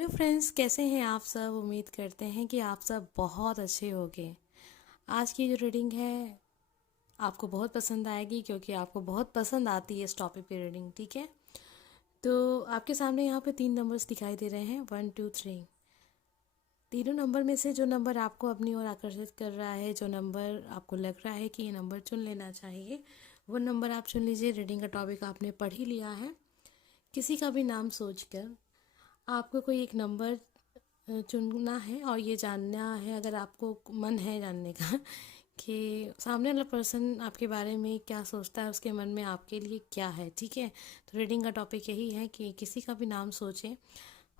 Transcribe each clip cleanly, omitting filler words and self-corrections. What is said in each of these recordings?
Hello friends, कैसे हैं आप सब। उम्मीद करते हैं कि आप सब बहुत अच्छे होंगे। आज की जो रीडिंग है आपको बहुत पसंद आएगी, क्योंकि आपको बहुत पसंद आती है इस टॉपिक पे रीडिंग। ठीक है, तो आपके सामने यहाँ पे 3 नंबर्स दिखाई दे रहे हैं, 1 2 3। तीनों नंबर में से जो नंबर आपको अपनी ओर आकर्षित कर रहा है, जो नंबर आपको लग रहा है कि ये नंबर चुन लेना चाहिए, वो नंबर आप चुन लीजिए। रीडिंग का टॉपिक आपने पढ़ ही लिया है। किसी का भी नाम सोचकर आपको कोई एक नंबर चुनना है और ये जानना है, अगर आपको मन है जानने का कि सामने वाला पर्सन आपके बारे में क्या सोचता है, उसके मन में आपके लिए क्या है। ठीक है, तो रीडिंग का टॉपिक यही है कि किसी का भी नाम सोचें।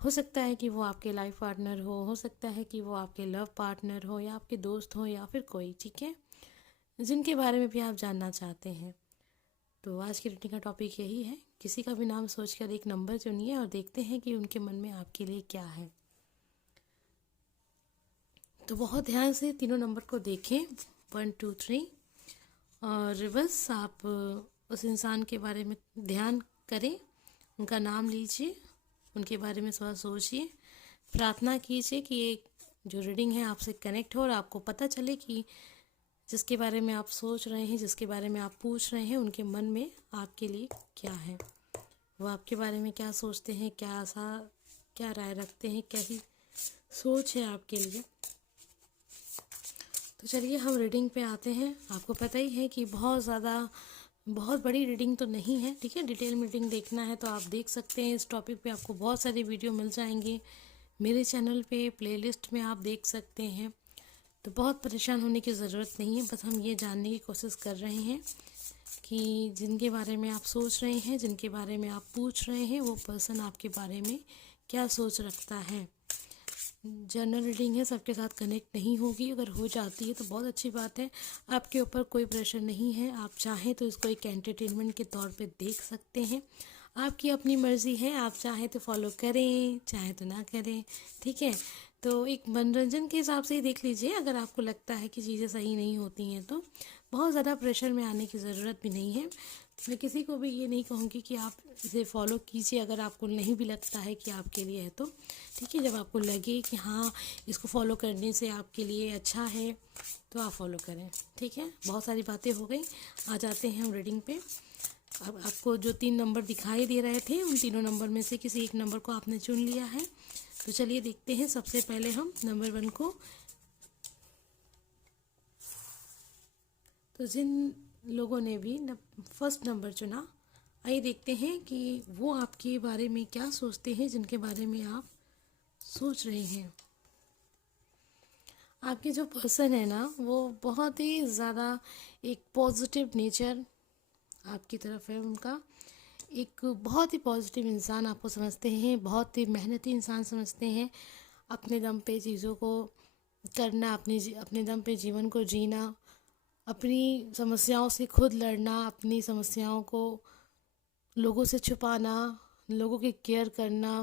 हो सकता है कि वो आपके लाइफ पार्टनर हो सकता है कि वो आपके लव पार्टनर हो, या आपके दोस्त हो, या फिर कोई, ठीक है, जिनके बारे में भी आप जानना चाहते हैं। तो आज की रीडिंग का टॉपिक यही है, किसी का भी नाम सोचकर एक नंबर चुनिए और देखते हैं कि उनके मन में आपके लिए क्या है। तो बहुत ध्यान से तीनों नंबर को देखें, 1 2 3, और बस आप उस इंसान के बारे में ध्यान करें, उनका नाम लीजिए, उनके बारे में थोड़ा सोचिए, प्रार्थना कीजिए कि ये जो रीडिंग है आपसे कनेक्ट हो और आपको पता चले कि जिसके बारे में आप सोच रहे हैं, जिसके बारे में आप पूछ रहे हैं, उनके मन में आपके लिए क्या है, वो आपके बारे में क्या सोचते हैं, क्या आशा, क्या राय रखते हैं, कैसी सोच है आपके लिए। तो चलिए हम रीडिंग पे आते हैं। आपको पता ही है कि बहुत बड़ी रीडिंग तो नहीं है। ठीक है, डिटेल में रीडिंग देखना है तो आप देख सकते हैं। इस टॉपिक पे आपको बहुत सारे वीडियो मिल जाएंगे मेरे चैनल पे, प्लेलिस्ट में आप देख सकते हैं। तो बहुत परेशान होने की ज़रूरत नहीं है, बस हम ये जानने की कोशिश कर रहे हैं कि जिनके बारे में आप सोच रहे हैं, जिनके बारे में आप पूछ रहे हैं, वो पर्सन आपके बारे में क्या सोच रखता है। जनरल रीडिंग है, सबके साथ कनेक्ट नहीं होगी। अगर हो जाती है तो बहुत अच्छी बात है, आपके ऊपर कोई प्रेशर नहीं है। आप चाहें तो इसको एक एंटरटेनमेंट के तौर पे देख सकते हैं, आपकी अपनी मर्ज़ी है। आप चाहें तो फॉलो करें, चाहें तो ना करें। ठीक है, तो एक मनोरंजन के हिसाब से ही देख लीजिए। अगर आपको लगता है कि चीज़ें सही नहीं होती हैं तो बहुत ज़्यादा प्रेशर में आने की ज़रूरत भी नहीं है। मैं किसी को भी ये नहीं कहूँगी कि आप इसे फॉलो कीजिए अगर आपको नहीं भी लगता है कि आपके लिए है तो। ठीक है, जब आपको लगे कि हाँ इसको फॉलो करने से आपके लिए अच्छा है तो आप फॉलो करें। ठीक है, बहुत सारी बातें हो गई, आ जाते हैं हम रीडिंग पे। अब आपको जो 3 नंबर दिखाई दे रहे थे, उन तीनों नंबर में से किसी एक नंबर को आपने चुन लिया है। तो चलिए देखते हैं। सबसे पहले हम नंबर 1 को, तो जिन लोगों ने भी फर्स्ट नंबर चुना, आइए देखते हैं कि वो आपके बारे में क्या सोचते हैं, जिनके बारे में आप सोच रहे हैं। आपके जो पर्सन है ना, वो बहुत ही ज़्यादा एक पॉजिटिव नेचर आपकी तरफ है उनका। एक बहुत ही पॉजिटिव इंसान आपको समझते हैं, बहुत ही मेहनती इंसान समझते हैं। अपने दम पे चीज़ों को करना, अपने दम पे जीवन को जीना, अपनी समस्याओं से खुद लड़ना, अपनी समस्याओं को लोगों से छुपाना, लोगों की केयर करना,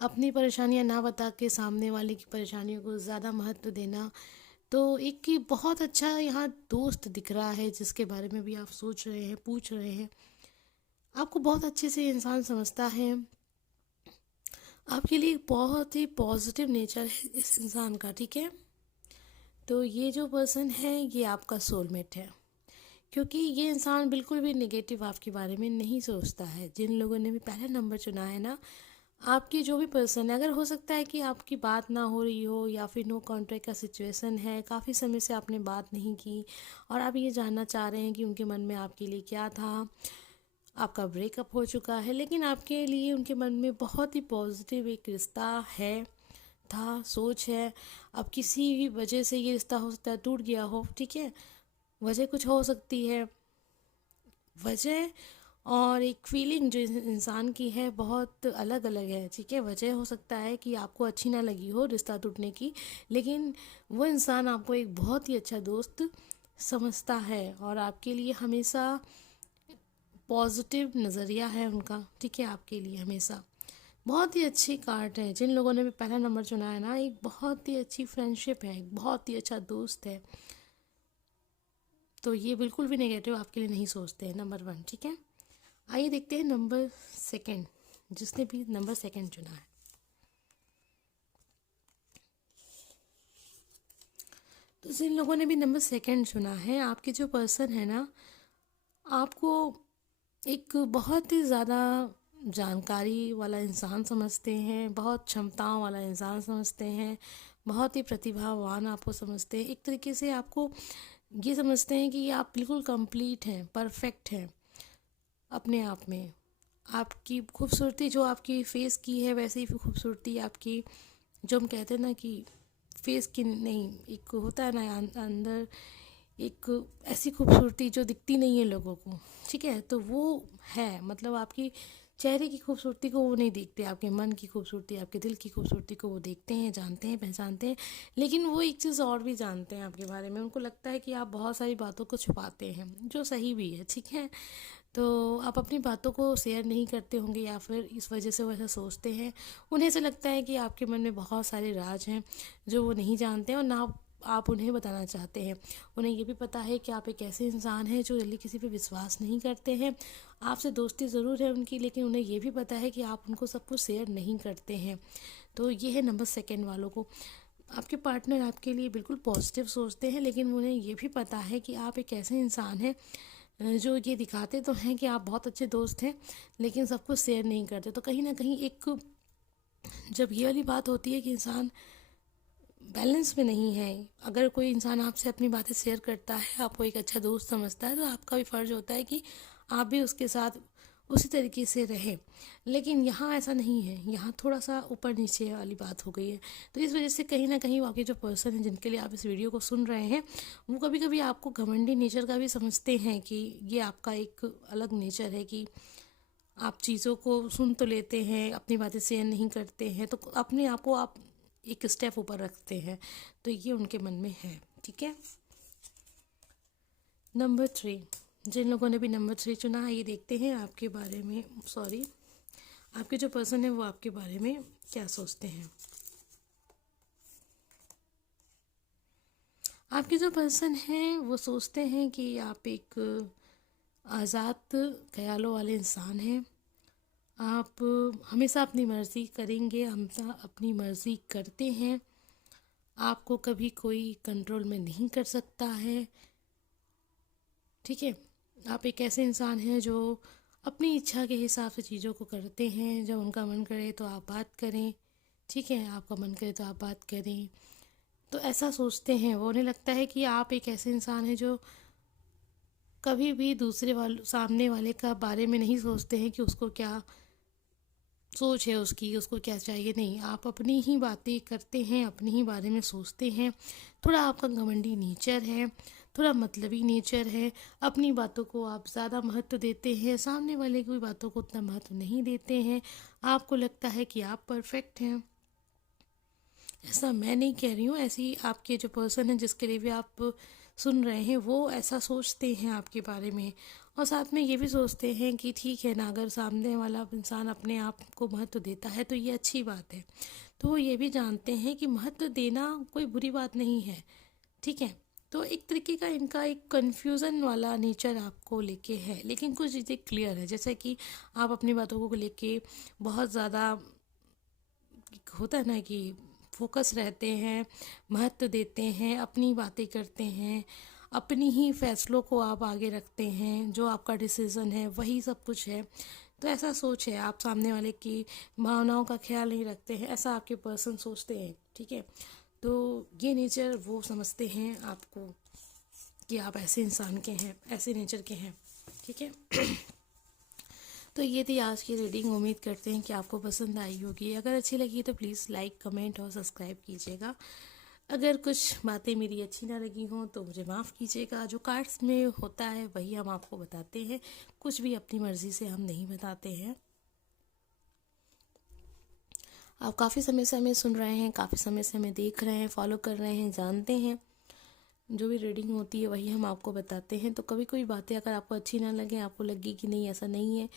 अपनी परेशानियां ना बता के सामने वाले की परेशानियों को ज़्यादा महत्व देना। तो एक की बहुत अच्छा यहाँ दोस्त दिख रहा है, जिसके बारे में भी आप सोच रहे हैं, पूछ रहे हैं। आपको बहुत अच्छे से इंसान समझता है, आपके लिए बहुत ही पॉजिटिव नेचर है इस इंसान का। ठीक है, तो ये जो पर्सन है ये आपका सोलमेट है, क्योंकि ये इंसान बिल्कुल भी नेगेटिव आपके बारे में नहीं सोचता है। जिन लोगों ने भी पहला नंबर चुना है ना, आपकी जो भी पर्सन है, अगर हो सकता है कि आपकी बात ना हो रही हो या फिर नो कॉन्टैक्ट का सिचुएशन है, काफ़ी समय से आपने बात नहीं की और आप ये जानना चाह रहे हैं कि उनके मन में आपके लिए क्या था। आपका ब्रेकअप हो चुका है, लेकिन आपके लिए उनके मन में बहुत ही पॉजिटिव एक रिश्ता है, था, सोच है। अब किसी भी वजह से ये रिश्ता हो सकता है टूट गया हो। ठीक है, वजह कुछ हो सकती है, वजह और एक फीलिंग जो इंसान की है बहुत अलग अलग है। ठीक है, वजह हो सकता है कि आपको अच्छी ना लगी हो रिश्ता टूटने की, लेकिन वो इंसान आपको एक बहुत ही अच्छा दोस्त समझता है और आपके लिए हमेशा पॉजिटिव नज़रिया है उनका। ठीक है, आपके लिए हमेशा बहुत ही अच्छी कार्ड है। जिन लोगों ने भी पहला नंबर चुना है ना, एक बहुत ही अच्छी फ्रेंडशिप है, एक बहुत ही अच्छा दोस्त है। तो ये बिल्कुल भी नेगेटिव आपके लिए नहीं सोचते हैं, नंबर 1। ठीक है, आइए देखते हैं नंबर 2, जिसने भी नंबर 2 चुना है। तो जिन लोगों ने भी नंबर सेकंड चुना है, आपके जो पर्सन है ना, आपको एक बहुत ही ज़्यादा जानकारी वाला इंसान समझते हैं, बहुत क्षमताओं वाला इंसान समझते हैं, बहुत ही प्रतिभावान आपको समझते हैं। एक तरीके से आपको ये समझते हैं कि आप बिल्कुल कंप्लीट हैं, परफेक्ट हैं अपने आप में। आपकी खूबसूरती जो आपकी फेस की है, वैसे ही खूबसूरती आपकी, जो हम कहते हैं ना कि फेस की नहीं, एक होता है ना अंदर एक ऐसी खूबसूरती जो दिखती नहीं है लोगों को, ठीक है, तो वो है। मतलब आपकी चेहरे की खूबसूरती को वो नहीं देखते, आपके मन की खूबसूरती, आपके दिल की खूबसूरती को वो देखते हैं, जानते हैं, पहचानते हैं। लेकिन वो एक चीज़ और भी जानते हैं आपके बारे में, उनको लगता है कि आप बहुत सारी बातों को छुपाते हैं, जो सही भी है, ठीक है। तो आप अपनी बातों को शेयर नहीं करते होंगे, या फिर इस वजह से वो ऐसा सोचते हैं। उन्हें ऐसा लगता है कि आपके मन में बहुत सारे राज हैं जो वो नहीं जानते हैं, और ना आप उन्हें बताना चाहते हैं। उन्हें ये भी पता है कि आप एक ऐसे इंसान हैं जो जल्दी किसी पे विश्वास नहीं करते हैं। आपसे दोस्ती ज़रूर है उनकी, लेकिन उन्हें ये भी पता है कि आप उनको सब कुछ शेयर नहीं करते हैं। तो ये है नंबर सेकंड वालों को। आपके पार्टनर आपके लिए बिल्कुल पॉजिटिव सोचते हैं, लेकिन उन्हें ये भी पता है कि आप एक ऐसे इंसान हैं जो ये दिखाते तो हैं कि आप बहुत अच्छे दोस्त हैं, लेकिन सब कुछ शेयर नहीं करते। तो कहीं ना कहीं एक, जब ये वाली बात होती है कि इंसान बैलेंस में नहीं है, अगर कोई इंसान आपसे अपनी बातें शेयर करता है, आपको एक अच्छा दोस्त समझता है, तो आपका भी फ़र्ज़ होता है कि आप भी उसके साथ उसी तरीके से रहें। लेकिन यहाँ ऐसा नहीं है, यहाँ थोड़ा सा ऊपर नीचे वाली बात हो गई है। तो इस वजह से कहीं ना कहीं आपके जो पर्सन हैं जिनके लिए आप इस वीडियो को सुन रहे हैं, वो कभी कभी आपको घमंडी नेचर का भी समझते हैं कि ये आपका एक अलग नेचर है कि आप चीज़ों को सुन तो लेते हैं, अपनी बातें शेयर नहीं करते हैं, तो अपने आप को आप एक स्टेप ऊपर रखते हैं। तो ये उनके मन में है, ठीक है। नंबर थ्री, जिन लोगों ने भी नंबर थ्री चुना है, ये देखते हैं आपके बारे में, सॉरी, आपके जो पर्सन है वो आपके बारे में क्या सोचते हैं। आपके जो पर्सन हैं वो सोचते हैं कि आप एक आज़ाद ख्यालों वाले इंसान हैं। आप हमेशा अपनी मर्ज़ी करेंगे, हमेशा अपनी मर्ज़ी करते हैं। आपको कभी कोई कंट्रोल में नहीं कर सकता है, ठीक है। आप एक ऐसे इंसान हैं जो अपनी इच्छा के हिसाब से चीज़ों को करते हैं। जब उनका मन करे तो आप बात करें, ठीक है, आपका मन करे तो आप बात करें। तो ऐसा सोचते हैं वो, उन्हें लगता है कि आप एक ऐसे इंसान हैं जो कभी भी दूसरे वाले, सामने वाले का बारे में नहीं सोचते हैं कि उसको क्या सोच है, उसको क्या चाहिए, नहीं, आप अपनी ही बातें करते हैं, अपने ही बारे में सोचते हैं। थोड़ा आपका घमंडी नेचर है, थोड़ा मतलबी नेचर है। अपनी बातों को आप ज़्यादा महत्व देते हैं, सामने वाले की बातों को उतना महत्व नहीं देते हैं। आपको लगता है कि आप परफेक्ट हैं। ऐसा मैं नहीं कह रही हूँ, ऐसी आपके जो पर्सन है जिसके लिए भी आप सुन रहे हैं, वो ऐसा सोचते हैं आपके बारे में। और साथ में ये भी सोचते हैं कि ठीक है ना, अगर सामने वाला इंसान अपने आप को महत्व देता है तो ये अच्छी बात है। तो वो ये भी जानते हैं कि महत्व देना कोई बुरी बात नहीं है, ठीक है। तो एक तरीके का इनका एक कन्फ्यूज़न वाला नेचर आपको लेके है, लेकिन कुछ चीज़ें क्लियर है, जैसे कि आप अपनी बातों को लेके बहुत ज़्यादा, होता है ना कि फोकस रहते हैं, महत्व देते हैं, अपनी बातें करते हैं, अपनी ही फैसलों को आप आगे रखते हैं, जो आपका डिसीज़न है वही सब कुछ है। तो ऐसा सोच है, आप सामने वाले की भावनाओं का ख्याल नहीं रखते हैं, ऐसा आपके पर्सन सोचते हैं, ठीक है। तो ये नेचर वो समझते हैं आपको कि आप ऐसे इंसान के हैं, ऐसे नेचर के हैं, ठीक है। तो ये थी आज की रीडिंग। उम्मीद करते हैं कि आपको पसंद आई होगी। अगर अच्छी लगी तो प्लीज़ लाइक, कमेंट और सब्सक्राइब कीजिएगा। अगर कुछ बातें मेरी अच्छी ना लगी हों तो मुझे माफ़ कीजिएगा। जो कार्ड्स में होता है वही हम आपको बताते हैं, कुछ भी अपनी मर्ज़ी से हम नहीं बताते हैं। आप काफ़ी समय से हमें सुन रहे हैं, काफ़ी समय से हमें देख रहे हैं, फॉलो कर रहे हैं, जानते हैं। जो भी रीडिंग होती है वही हम आपको बताते हैं। तो कभी कोई बातें अगर आपको अच्छी ना लगे, आपको लगे कि नहीं ऐसा नहीं है,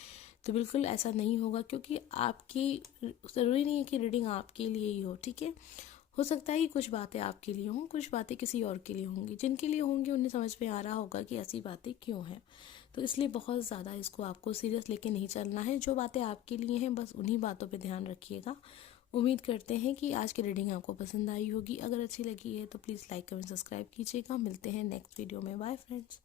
तो बिल्कुल ऐसा नहीं होगा, क्योंकि आपकी, ज़रूरी नहीं है कि रीडिंग आपके लिए ही हो, ठीक है। हो सकता है कि कुछ बातें आपके लिए हों, कुछ बातें किसी और के लिए होंगी। जिनके लिए होंगी उन्हें समझ में आ रहा होगा कि ऐसी बातें क्यों हैं। तो इसलिए बहुत ज़्यादा इसको आपको सीरियस लेके नहीं चलना है। जो बातें आपके लिए हैं बस उन्हीं बातों पे ध्यान रखिएगा, उम्मीद करते हैं कि आज की रीडिंग आपको पसंद आई होगी। अगर अच्छी लगी है तो प्लीज़ लाइक कमेंट सब्सक्राइब कीजिएगा। मिलते हैं नेक्स्ट वीडियो में। Bye friends.